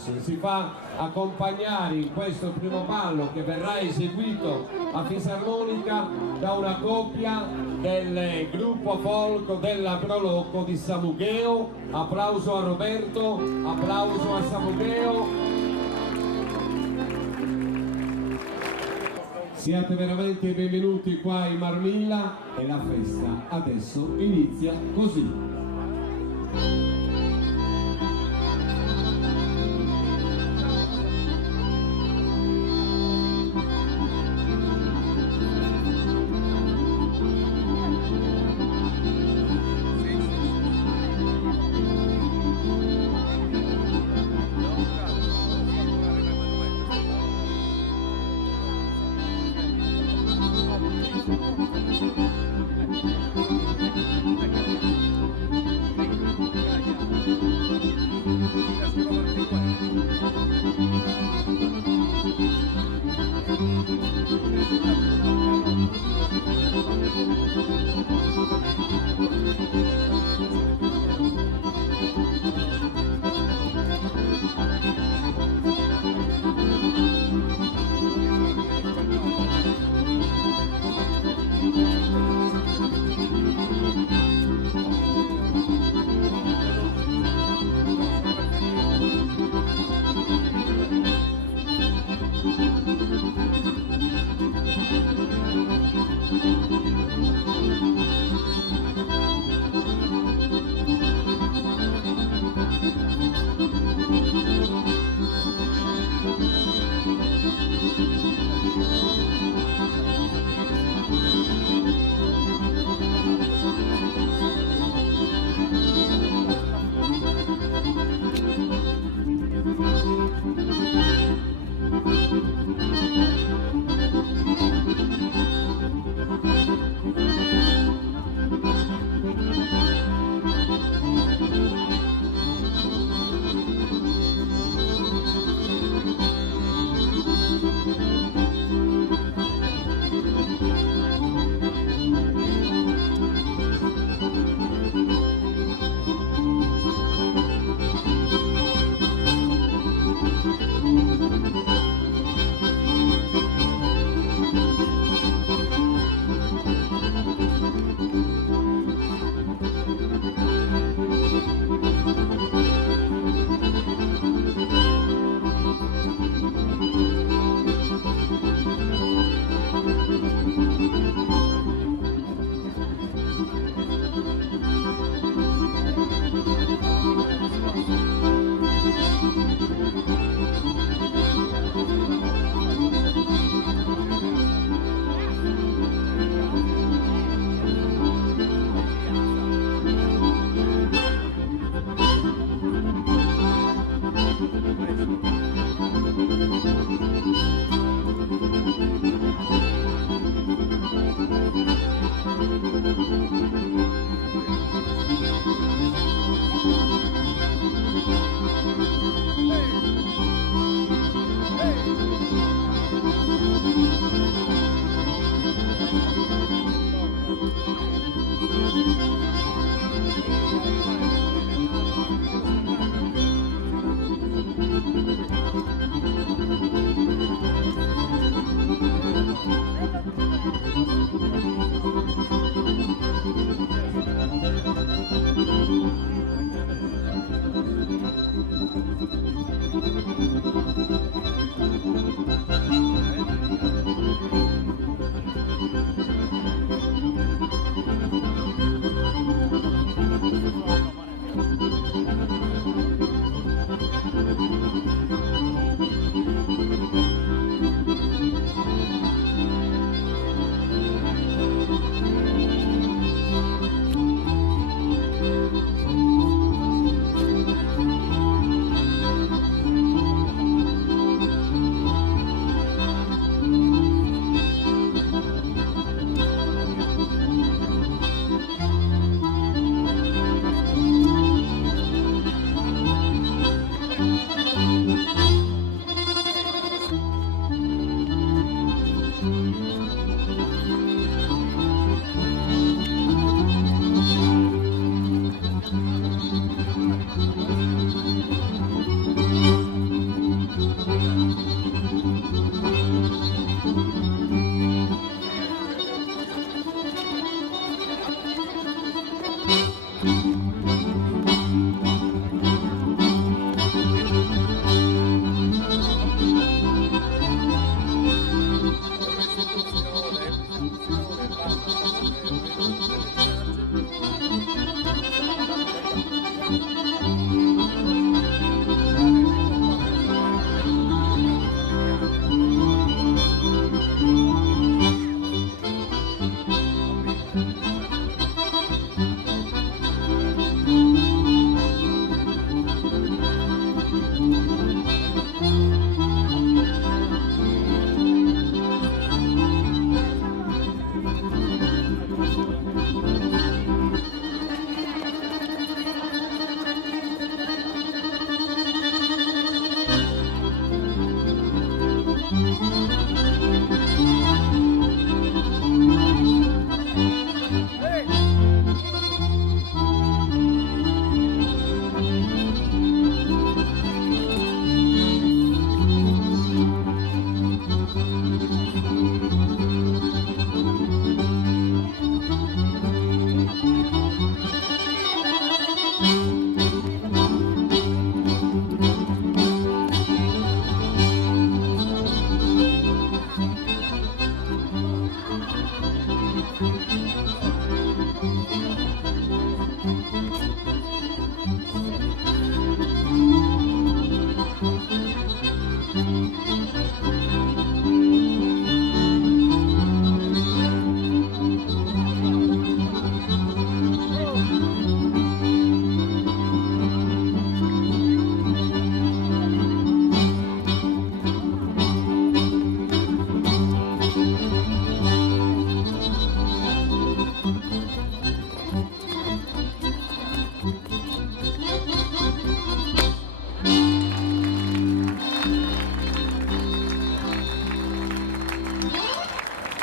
Circus. Si fa accompagnare in questo primo ballo, che verrà eseguito a fisarmonica, da una coppia del gruppo folk della Proloco di Samugheo. Applauso a Roberto, applauso a Samugheo. Siate veramente benvenuti qua in Marmilla e la festa adesso inizia così.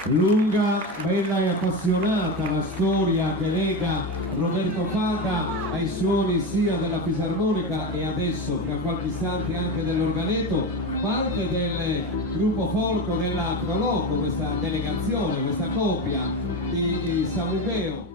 Lunga, bella e appassionata la storia che lega Roberto Fata ai suoni sia della fisarmonica e adesso tra qualche istante anche dell'organetto, ma anche del gruppo folco della Proloco, questa delegazione, questa coppia di San Urbeo.